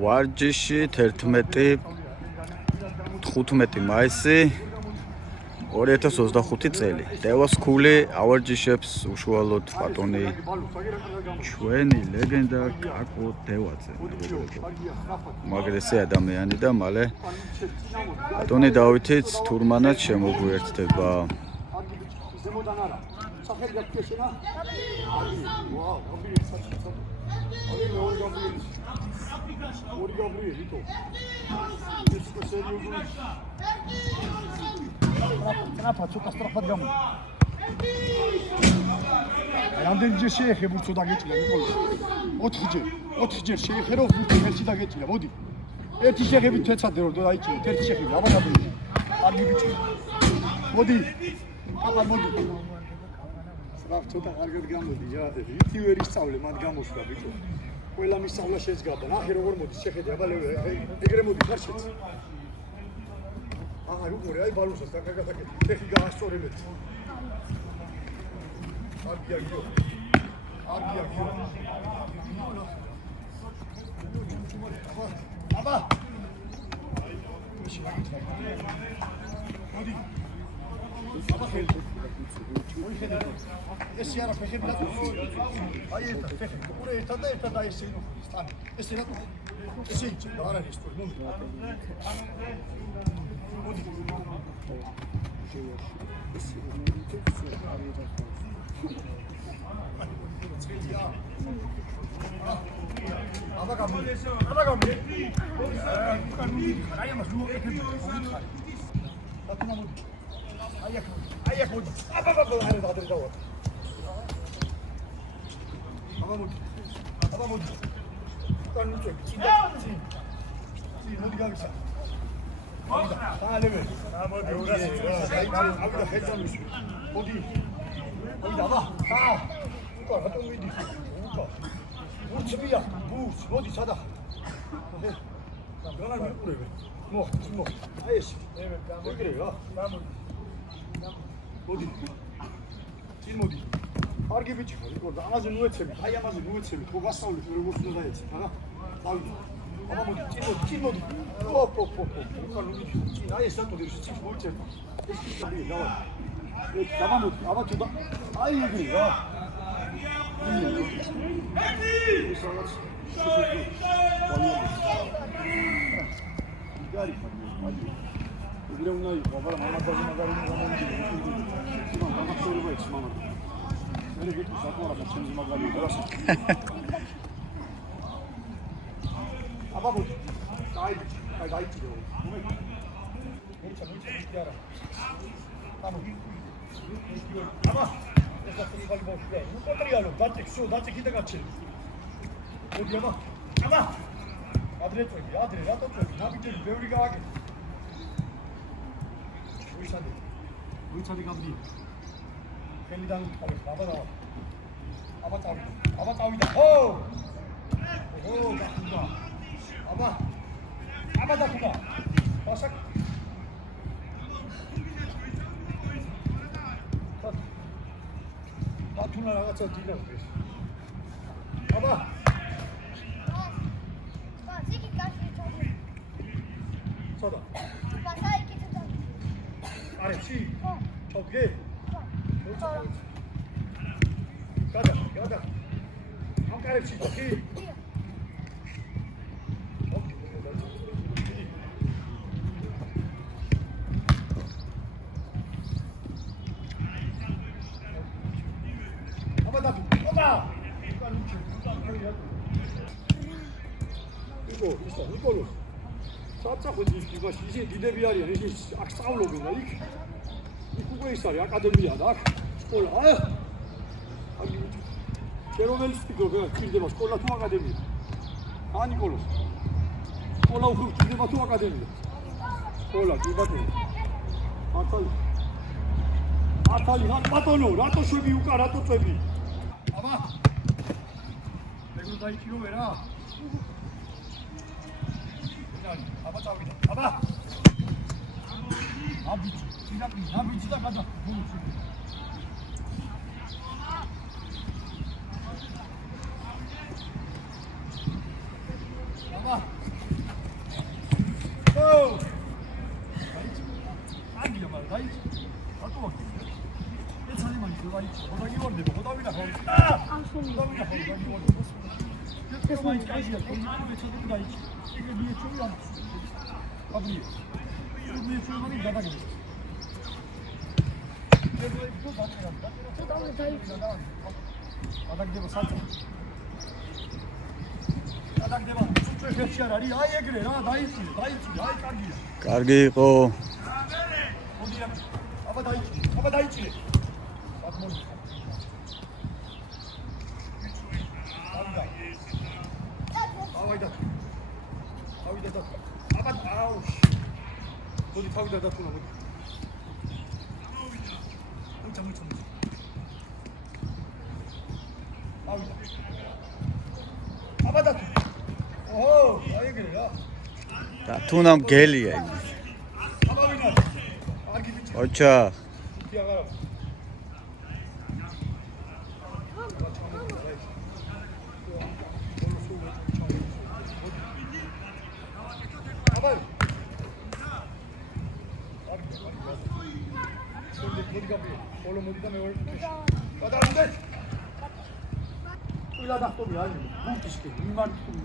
ვარჯიში 15 მაისი 2025 წელი. დევას ქული ავარჯიშებს უშუალოდ ბატონი ჩვენი ლეგენდა კაკო დევაძე. უმაგრესი ადამიანი და მალე ბატონი დავითიც თურმანაც შემოგვიერთდება. Трапа, что-то страхот гаму. რამდენჯერ შეეხებ უცო დაგეჭილა ნიკოლოზ? 4 ჯერ შეეხერო უცო ერთი დაგეჭილა. მოდი. ერთი შეეხები თეცადე რომ დაიჭირო, ერთი შეეხები აბანაბი. კარგი ბიჭი. მოდი. აბა მოდი. სწრაფ ცოტა კარგად გამოდია. ვითივერ ისწავლე, მათ გამოსვლა ბიჭო. ყველა მისწავლა შეძგაბა. ნახე როგორ მოდის შეხედე, აბა ეგრე მოდი ხარ შეც. აი უყურე, აი ბალუსას და კარგად აკეთე. ფეხი გაასწორებეთ. არგია გიო. აბა. მოდი. აბა ხელი. მოიხედე. ეს არა ფეხები და აი ერთ ფეხი. უყურე ერთად და ერთად აი ესე. სტან. ესე რა. ესე იცი, რა არის ეს? მოდი. მოდი. აბა გამი. აი ამას ნუ ეკეთე. აი აქ მოდი. აბა არა დაადრე დავა. აბა მოდი. კანუ წები. წი მოდი გავისა. დაალევე. მოდი 200. აი ხეჭამის. მოდი. აბა. უკა რატო მიდის? უკა. ურჩბია. ბუს. მოდი სადა. რა მიყურებე? მოხ. აი ეს. მეგრე რა. მოდი. წინ მოდი. კარგი ბიჭი ხარ, იქ და ამაზე ნუეცები. აი ამაზე ნუეცები. ხო გასწავლეთ როგორც უნდა დაეცეთ, რა. წავიდე. აბა მოდი, წინ მოდი. ოპ. უკა ნუ წინ. აი ეს რატო დირს წინ მოიწევ. ეს კი დავა. ეს დამამოდი. აბა თუ და აი ეგრე რა. ეს რაღაც გარი ხარ. ეგრე უნდა იყო, მაგრამ მამადაზე მაგარი გამომიდი. მამაწერება ის მამა. მე გეტყვი საკურაბა ჩემს მაგარი დრას. აბა მოდი. დაიჭირო. მოიცა არა. აბა ეს ახალი ბავშვია. ნუ კონტრიალო, დაწეკ, შო, დაწეკი და გაჩერე. მოდი აბა. ადრე წვევი, რატო წვევი? ნაბიჯები ბევრი გავაკეთე. ვიცადი გამდი. ხელი დაუწყავე, აბა წავიდა. ო, დახუნდა. აბა დახუნდა. პასაკ. ბათუნა რაღაცა დიდავს. აბა. სიკი კაში ჩავდი. სადა? პასაი კითხა. არებში? ხო. ჩავდგე? ხო. გადა. ამ კარებში ხი? ნიკოლოზ საფრთხეს ისკიბაში ისე დიდები არიან ეს აქ სწავლობენ და იქ უკვე ის არის აკადემია და აქ სკოლა აი შეროვნელი ფიქრობ რა ჭირდება სკოლა თუ აკადემია ნიკოლოზ სკოლა უფრო ჭირდება თუ აკადემია სკოლა კი ბატონო მართალი ბატონო რატო შვები უკა რატო წვები აბა მეგრო დაიჭიროე რა აბა წავიდა. აბა. აბიჩი და გადა. აბა. გადაგდება საწყი. გადაგდება. სულ ხერხი არ არის. აი ეგრე რა, დაიწი, აი კარგია. კარგი იყო. მოდი რა. აბა დაიწი. აბმოდი. ავიდა. აბა აუშ. მოდი თავი დათუნა მოდი. მოიწა. ავიდა. აბა დათუ. ოჰო, აი ეგრე რა. დათუნა მგელია იგი. აბა ვინა. კარგი ბიჭი. ოჩა. კი აღარა. ყველა დახტომი არის ბურთისკი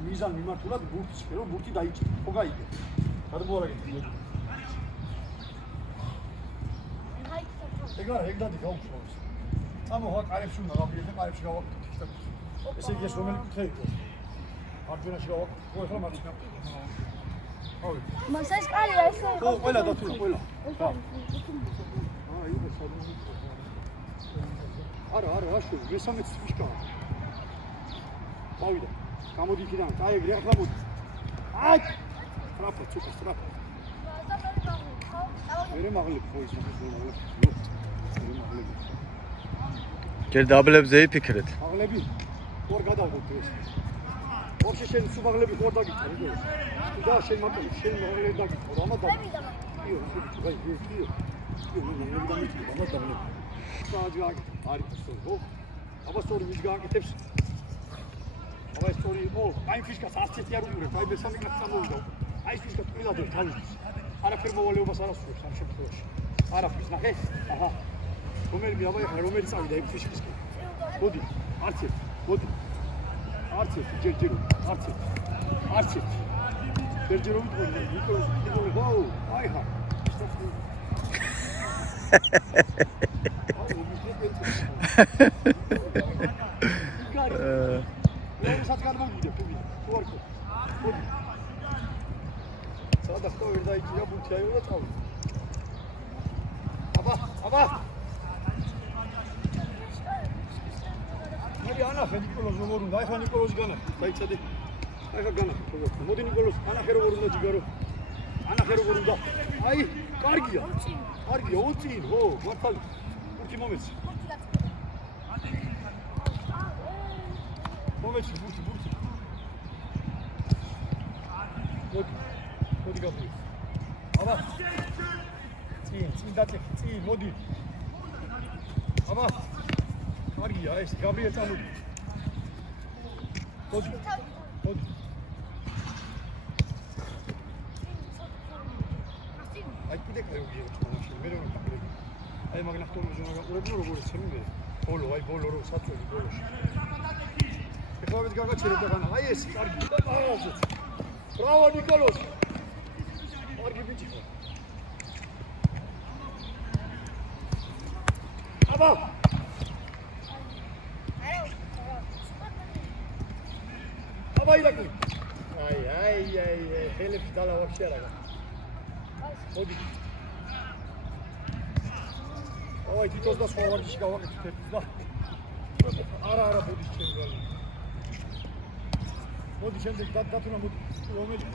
მიზან მიმართულად ბურთისკი რომ ბურთი დაიჭირა ხო გაიგე გადმოალაგეთ მოდი ეგ დადი გაუშვებს წამო ხა კარებში უნდა გავიდეს კარებში გავაკეთოთ ესე იგი ეს რომელი კუთხე იყო მარჯვენაში გავაკეთოთ ხო ახლა მარცხენა ავი მასას კარია ესე ხო ყველა დათულა ყველა არა რაშო მესამეც ფიშკაა გავიდა გამოდი იქიდან აი ეგრე ახლა მოდი აი ტრაპა ცოტა ტრაპა მე მაგლებ ხო ის მაგლებ ჯერ დაბლებზე იფიქრეთ. მაგლები ორ გადავდოთ ეს ორში შენ სუბაგლები ხوار დაგიხარ ეგ და შენ მაგლები შენ მაგლები დაგიხარ ამათ იო მე დამიჭი ამათ დამიჭი საჯაგ არის ხო აბა სწორი ვიც გააკეთებს აბა სწორი იყო აი ფიშკას ასეთი არ უყურებს აი მესამე კაცს ამოვიდა აი ის ფიშკა ყველა დრო თავის არაფერ მოვალეობას არ ასრულებს ამ შემთხვევაში არაფერს ნახე აჰა რომელი აბა ეხლა რომელი წავიდა იმ ფიშკისკენ მოდი არც ერთი მოდი არც ერთი ჯერჯერო არც ერთი ჯერჯერო ვიტყვი ნიკოლოზ ვაუ აი ხა სადაც გადმოვიდე ფუგი თუ არ ხო მოდი სადაც ხო ვერ დაიჭირა ბუთი აიო და წავი აბა მოდი ანახე ნიკოლოზ როგორ უნდა ახლა ნიკოლოზი განახე დაიცადე ახლა განახე როგორ მოდი ნიკოლოზ ანახე როგორ უნდა ჯიგარო ანახე როგორ უნდა აი კარგია უწინ ხო მართალი ბურთი მომეცი მომეცი ბურთი მოდი გავიდე აბა წინ დაწეხი წინ მოდი აბა კარგია ეს გაბრიელ წამოდი მოდი აი კიდე კარგია მე რომ კარგი აი მაგ ნახტომი ზონა გაყურებდი როგორ ისმი მე ბოლო რო საწვევი ბოლოში ეხლა ვით გაგაჩერებ და განა აი ეს კარგი და პარაზეთ ბრავო ნიკოლოზ კარგი ბიჭი ხო აბა აბა ირაკლი აი ხელებს დალა ვაფშე არა მოდი ой თვითონ და სხვა ვარჯიში გავაკეთეთ და არა ბუდის ჩემ გალი მოდი შემდეგ დათუნა მოდი რომელი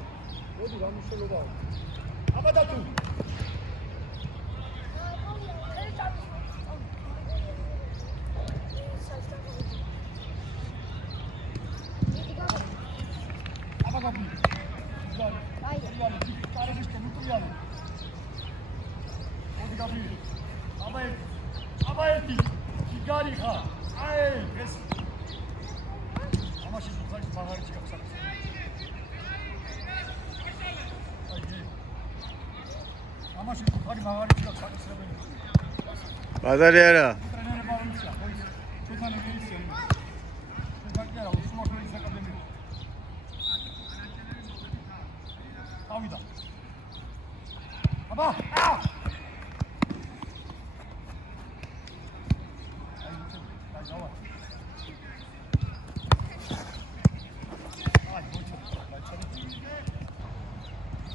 მოდი გამოსულობა აბა დათუ აბა გაბი აი კარგის კენუტრიალი მოდი გაბი აბა ერთი გიგარი ხა აი ეს ამაში ზუსტად მაგარიჩი გახსნა ამაში ზუსტად მაგარიჩი გახსნა ბაზარი არა ტრენერი ბალონსია ხო ის ჩვენი ვიციები გავიდა. აბა!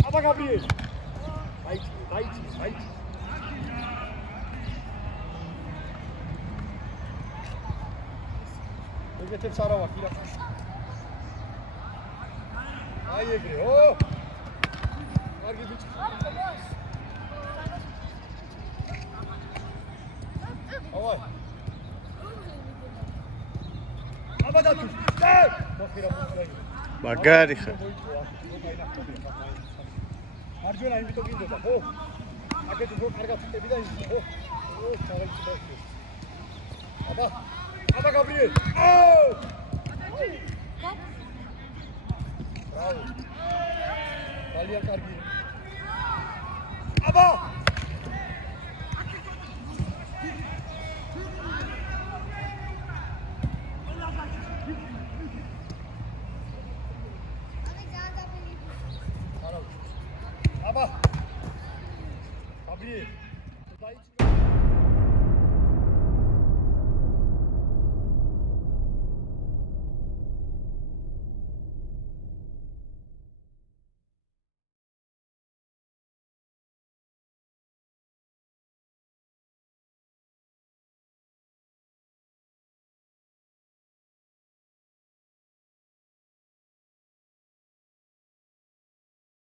აბა გაბრიელ. აი. ეგეთებს არა ვარ, კირა. აი ეგრე, ო! კარგი ბიჭი. ავაი. აბა დათუ. მოხირა მოხირა. მაგარი ხარ. მარჯვენა იმითო გინდოდა, ხო? აკეთე გო კარგად ხტები და იმითო, ხო? ო, კარგი. აბა გაბრიელ. აუ! ბრავო. ძალიან კარგი. აბა! აბა! გაბრიელ.